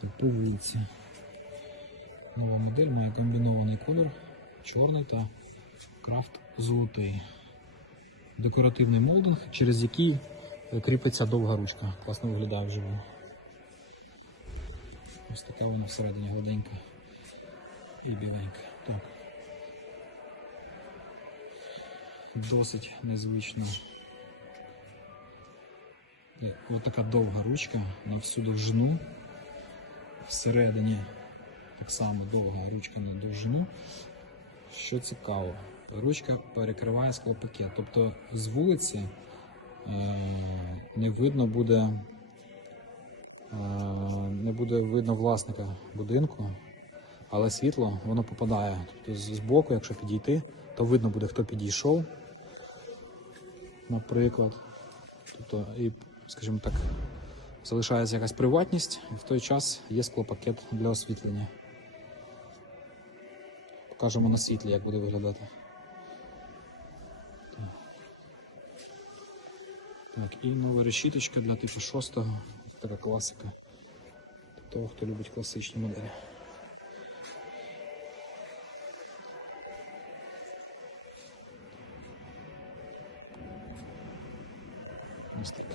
Так, по. Нова модель має комбінований колір, чорний та крафт золотий. Декоративний молдинг, через який е, кріпиться довга ручка. Класно виглядає вживу. Ось така вона всередині гладенька і біленька. Так. Досить незвично. Е, Ось така довга ручка на всю довжину. Всередині так само довга ручка на довжину. Що цікаво, ручка перекриває склопакет. Тобто з вулиці е, не видно буде, е, не буде видно власника будинку, але світло воно попадає. Тобто з боку, якщо підійти, то видно буде, хто підійшов, наприклад. Тобто, і, скажімо так, залишається якась приватність, і в той час є склопакет для освітлення. Покажемо на світлі, як буде виглядати. Так, і нова решіточка для типу 6. Така класика. Того, хто любить класичні моделі. Ось так.